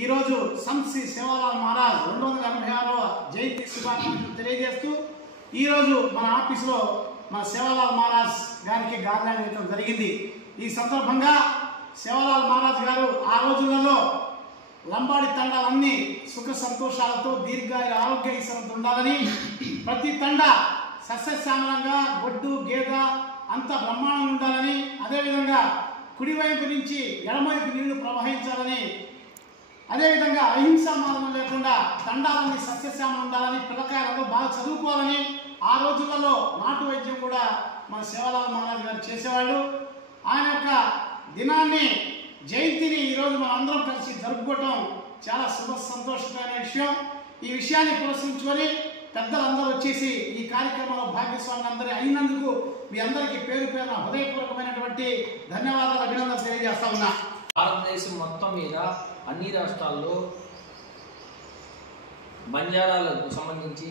ఈరోజు సంత్ శ్రీ సేవాలాల్ మహారాజ్ 286వ జయంతి శుభాకాంక్షలు తెలియజేస్తూ ఈరోజు మన ఆఫీసులో మన సేవాలాల్ మహారాజ్ గారికి గాంధాన్ని ఇవ్వడం జరిగింది. ఈ సందర్భంగా సేవాలాల్ మహారాజ్ గారు ఆ రోజులలో లంబాడి తండాలన్నీ సుఖ సంతోషాలతో దీర్ఘాయుర ఆరోగ్య ఈశ్వరంతో ఉండాలని, ప్రతి తండ సస్యశ్యామలంగా గొడ్డు గేద అంత బ్రహ్మాండంగా ఉండాలని, అదేవిధంగా కుడివైపు నుంచి ఎడమవైపు నీళ్లు ప్రవహించాలని, అదేవిధంగా అహింసా మార్గం లేకుండా తండాలన్నీ సస్యశ్యామలం ఉండాలని, పిల్లకాయలు బాగా చదువుకోవాలని ఆ రోజులలో నాటు వైద్యం కూడా మన సేవాలాల్ మహారాజ్ గారు చేసేవాళ్ళు. ఆయన యొక్క దినాన్ని జయంతిని ఈరోజు మనం అందరం కలిసి జరుపుకోవటం చాలా శుభ సంతోషకరమైన విషయం. ఈ విషయాన్ని పురస్కరించుకొని పెద్దలందరూ వచ్చేసి ఈ కార్యక్రమంలో భాగస్వాములు అందరూ అయినందుకు మీ అందరికీ పేరు పేరున హృదయపూర్వకమైనటువంటి ధన్యవాదాలు, అభినందనలు తెలియజేస్తా ఉన్నా. భారతదేశం మొత్తం మీద అన్ని రాష్ట్రాల్లో బంజారాలకు సంబంధించి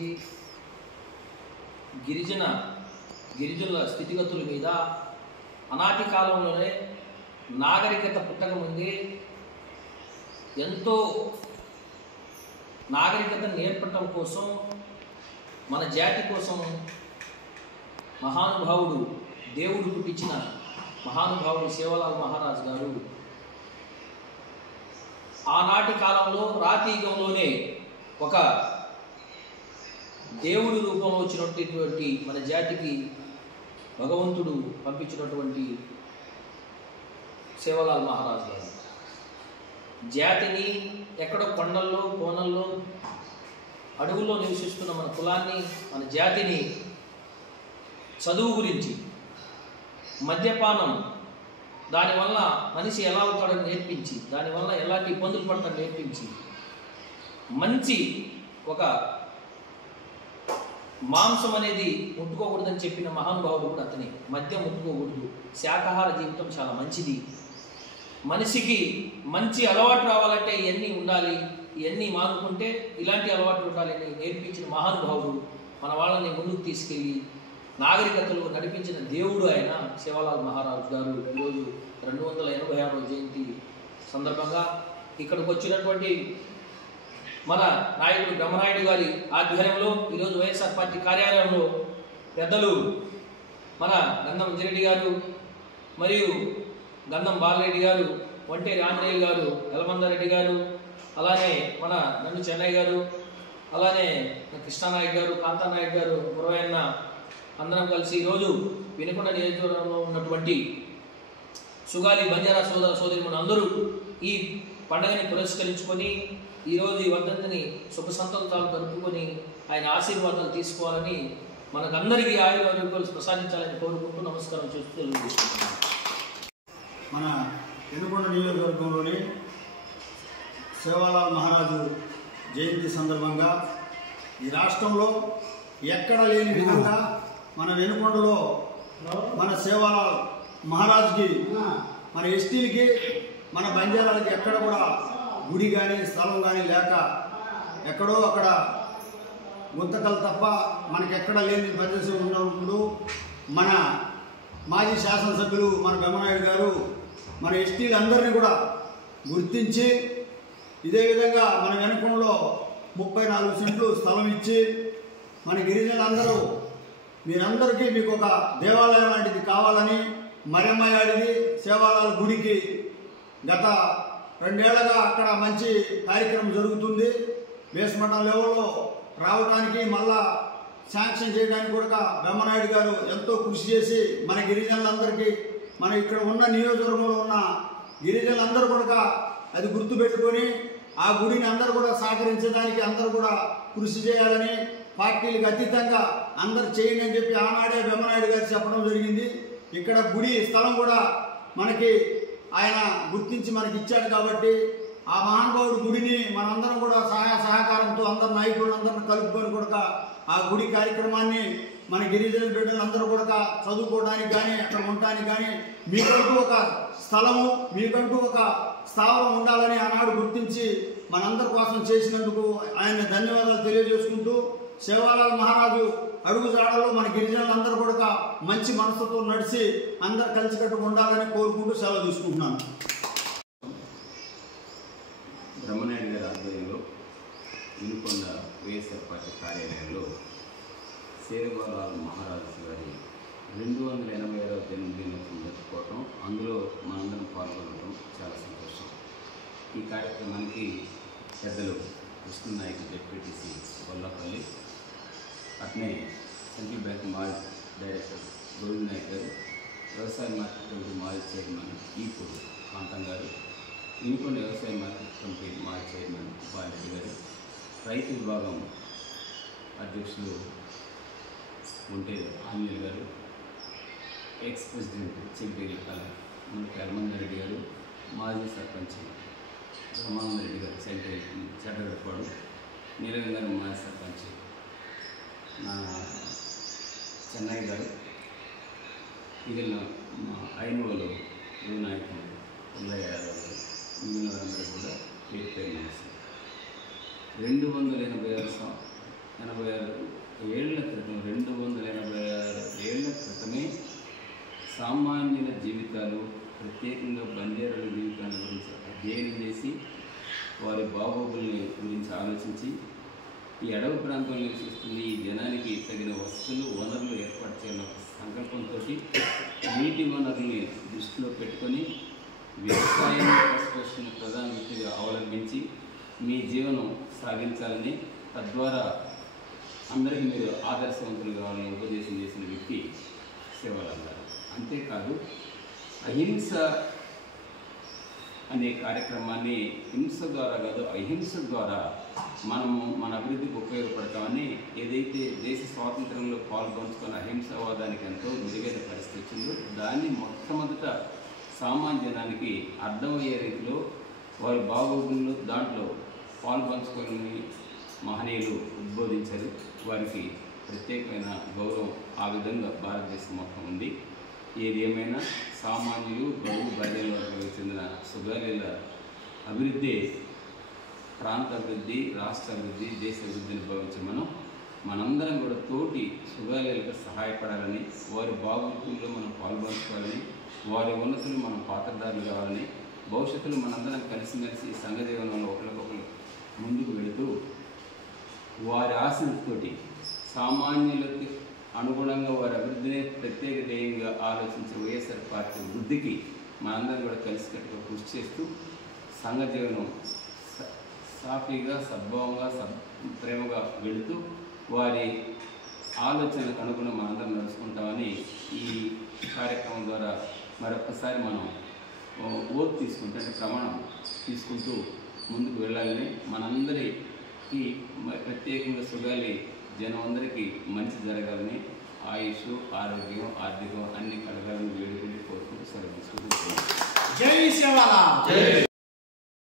గిరిజనుల స్థితిగతుల మీద అనాటి కాలంలోనే నాగరికత పుట్టకముందే ఎంతో నాగరికత నేర్పటం కోసం, మన జాతి కోసం మహానుభావుడు, దేవుడు పుట్టించిన మహానుభావుడు సేవాలాల్ మహారాజ్ గారు ఆనాటి కాలంలో రాతీయుగంలోనే ఒక దేవుడి రూపంలో వచ్చినటువంటి మన జాతికి భగవంతుడు పంపించినటువంటి సేవాలాల్ మహారాజ్ గారు జాతిని ఎక్కడో కొండల్లో కోనల్లో అడవుల్లో నివసిస్తున్న మన కులాన్ని, మన జాతిని చదువు గురించి, మద్యపానం దానివల్ల మనిషి ఎలా అవుతాడని నేర్పించి, దానివల్ల ఎలాంటి ఇబ్బందులు పడతాడని నేర్పించి, మంచి ఒక మాంసం అనేది ముట్టుకోకూడదని చెప్పిన మహానుభావుడు కూడా అతనే. మద్యం ముట్టుకోకూడదు, శాకాహార జీవితం చాలా మంచిది, మనిషికి మంచి అలవాటు రావాలంటే ఇవన్నీ ఉండాలి, ఇవన్నీ మానుకుంటే ఇలాంటి అలవాట్లు ఉండాలని నేర్పించిన మహానుభావుడు, మన వాళ్ళని ముందుకు తీసుకెళ్ళి నాగరికతలో నడిపించిన దేవుడు ఆయన సేవాలాల్ మహారాజ్ గారు. ఈరోజు 286వ జయంతి సందర్భంగా ఇక్కడికి వచ్చినటువంటి మన నాయకుడు బ్రహ్మనాయుడు గారి ఆధ్వర్యంలో ఈరోజు వైఎస్ఆర్ పార్టీ కార్యాలయంలో పెద్దలు మన గంధం అంజిరెడ్డి గారు మరియు గంధం బాలరెడ్డి గారు, వంటేరి ఆంజనేయులు గారు, యలమందారెడ్డి గారు, అలానే మన నన్ను చెన్నై గారు, అలానే కృష్ణానాయక్ గారు, కాంతానాయక్ గారు, మురవయ్యన్న అందరం కలిసి ఈరోజు వినుకొండ నియోజకవర్గంలో ఉన్నటువంటి సుగాలి బంజారా సోదరిమణులు అందరూ ఈ పండుగని పురస్కరించుకొని ఈరోజు ఈ వర్ధంతిని శుభ సంతోషాలు జరుపుకొని ఆయన ఆశీర్వాదాలు తీసుకోవాలని, మనకందరికీ ఆయుర్వేదాలు ప్రసాదించాలని కోరుకుంటూ నమస్కారం చేస్తూ తెలియజేస్తున్నాను. మన వినుకొండ నియోజకవర్గంలోని సేవాలాల్ మహారాజు జయంతి సందర్భంగా ఈ రాష్ట్రంలో ఎక్కడ లేని విధంగా మన వినుకొండలో మన సేవాలాల్ మహారాజుకి, మన ఎస్టీలకి, మన బంజారాలకి ఎక్కడ కూడా గుడి కానీ స్థలం కానీ లేక ఎక్కడో అక్కడ గుంతకలు తప్ప మనకెక్కడ లేని ప్రదేశం ఉన్నప్పుడు మన మాజీ శాసనసభ్యులు మన బ్రహ్మనాయుడు గారు మన ఎస్టీలందరినీ కూడా గుర్తించి ఇదే విధంగా మన వెనుకొండలో 34 సెంట్లు స్థలం ఇచ్చి మన గిరిజనులందరూ మీరందరికీ మీకు ఒక దేవాలయం లాంటిది కావాలని మరెమ్మయాడిది సేవాలాల్ గుడికి గత 2 ఏళ్లుగా అక్కడ మంచి కార్యక్రమం జరుగుతుంది. బేస్మెంట్ లెవెల్లో రావడానికి మళ్ళా శాంక్షన్ చేయడానికి కూడా బ్రహ్మనాయుడు గారు ఎంతో కృషి చేసి మన గిరిజనులందరికీ, మన ఇక్కడ ఉన్న నియోజకవర్గంలో ఉన్న గిరిజనులందరూ కూడా అది గుర్తుపెట్టుకొని ఆ గుడిని అందరూ కూడా సహకరించడానికి అందరూ కూడా కృషి చేయాలని, పార్టీలకు అతీతంగా అందరు చేయండి అని చెప్పి ఆనాడే బ్రహ్మనాయుడు గారు చెప్పడం జరిగింది. ఇక్కడ గుడి స్థలం కూడా మనకి ఆయన గుర్తించి మనకి ఇచ్చాడు కాబట్టి ఆ మహానుభావుడు గుడిని మనందరం కూడా సహాయ సహకారంతో అందరు నాయకులందరిని కలుపుకొని కూడా ఆ గుడి కార్యక్రమాన్ని మన గిరిజన బిడ్డలందరూ కూడా చదువుకోవడానికి కానీ అక్కడ ఉండడానికి కానీ మీకంటూ ఒక స్థలము, మీకంటూ ఒక స్థావరం ఉండాలని ఆనాడు గుర్తించి మనందరి కోసం చేసినందుకు ఆయన ధన్యవాదాలు తెలియజేసుకుంటూ, సేవాలాల్ మహారాజు అడుగుజాడలో మన గిరిజనులందరూ కూడా మంచి మనసుతో నడిచి అందరు కలిసికట్టుగా ఉండాలని కోరుకుంటూ సెలవు తీసుకుంటున్నాను. బ్రహ్మనాయుడు వినుకొండ వైఎస్ఆర్ పార్టీ కార్యాలయంలో సేవాలాల్ మహారాజ్ గారి 286వ జన్మదినోత్సవం జరుపుకోవటం, అందులో మనందరం పాల్గొనడం చాలా సంతోషం. ఈ కార్యక్రమానికి పెద్దలు కృష్ణనాయక్ జెడ్పీటీసీ వల్లపల్లి, అట్నే సెంట్రల్ బ్యాంక్ మాజీ డైరెక్టర్ గోవింద్ నాయక్ గారు, వ్యవసాయ మార్కెట్ కమిటీ మాజీ చైర్మన్ ఈపూరు కాంతం గారు, వినుకొండ వ్యవసాయ మార్కెట్ కమిటీ మాజీ చైర్మన్ బాలరెడ్డి గారు, రైతు విభాగం అధ్యక్షులు ఉంటే ఆంజనేయులు గారు, ఎక్స్ ప్రెసిడెంట్ చిల్పేరిపాల హనుమంత్ రెడ్డి గారు, మాజీ సర్పంచ్ రామానంద రెడ్డి గారు చెడ్డగడపాడు, నీలగంగ గారు మాజీ సర్పంచ్ నా చెన్నై గారు, మిగిలిన మా ఐనోలు యువనాయకులు ఉల్లయ్య యాదవ్ గారు, మిగిలిన వారందరూ కూడా పేరు పేరు నమస్తే. 286 ఏళ్ల క్రితం 286 ఏళ్ల క్రితమే సామాన్యుల జీవితాలు, ప్రత్యేకంగా బంజారాల జీవితాల గురించి అధ్యయనం చేసి వారి బాగోగుల్ని గురించి ఆలోచించి ఈ అడవి ప్రాంతంలో నివసిస్తున్న ఈ జనానికి తగిన వసతులు, వనరులు ఏర్పాటు చేయాలన్న సంకల్పంతో నీటి వనరుల్ని దృష్టిలో పెట్టుకొని వ్యవసాయాన్ని పశుపోషణ ప్రధాన వృత్తిగా అవలంబించి మీ జీవనం సాగించాలని, తద్వారా అందరికీ మీరు ఆదర్శవంతులు కావాలని ఉపదేశం చేసిన వ్యక్తి సేవాలాల్ గారు. అంతేకాదు అహింస అనే కార్యక్రమాన్ని హింస ద్వారా కాదు అహింస ద్వారా మనము మన అభివృద్ధికి ఉపయోగపడతామని, ఏదైతే దేశ స్వాతంత్రంలో పాల్గొంచుకున్న అహింసావాదానికి ఎంతో మెరుగైన పరిస్థితి వచ్చిందో దాన్ని మొట్టమొదట సామాన్యానికి అర్థమయ్యే రీతిలో వారి బాగోగుల్లో దాంట్లో పాల్పంచుకొని మహనీయులు ఉద్బోధించారు. వారికి ప్రత్యేకమైన గౌరవం ఆ విధంగా భారతదేశం మొత్తం ఉంది. ఏది ఏమైనా సామాన్యులు, బడుగు బలహీన వర్గాలకు చెందిన సుగాలీల అభివృద్ధి, ప్రాంత అభివృద్ధి, రాష్ట్ర అభివృద్ధి, దేశ అభివృద్ధిని భావించి మనందరం కూడా తోటి సుగాలీలకు సహాయపడాలని, వారి బాగోగుల్లో మనం పాల్పంచుకోవాలని, వారి ఉన్నతులు మనం పాత్రదారులు కావాలని, భవిష్యత్తులో మనందరం కలిసిమెలిసి సంఘ జీవనంలో ఒకరికొకరు ముందుకు వెళుతూ వారి ఆశలతోటి సామాన్యులకు అనుగుణంగా వారి అభివృద్ధిని ప్రత్యేక ధ్యేయంగా ఆలోచించే వైఎస్ఆర్ పార్టీ వృద్ధికి మనందరం కూడా కలిసికట్టుగా కృషి చేస్తూ సంఘ జీవనం సాఫీగా, సద్భావంగా, ప్రేమగా వెళుతూ వారి ఆలోచనలకు అనుగుణంగా మనందరం నడుచుకుంటామని ఈ కార్యక్రమం ద్వారా మరొకసారి మనం ఓత్ తీసుకుంటూ, అంటే ప్రమాణం తీసుకుంటూ ముందుకు వెళ్ళాలని, మనందరికీ ప్రత్యేకంగా సుగాలి జనం అందరికీ మంచి జరగాలని, ఆయుష్, ఆరోగ్యం, ఆర్థికం అన్ని కలగాలని వేడుకుంటూ కోరుకుంటూ సెలవు తీసుకుంటూ. జై సేవాలాల్.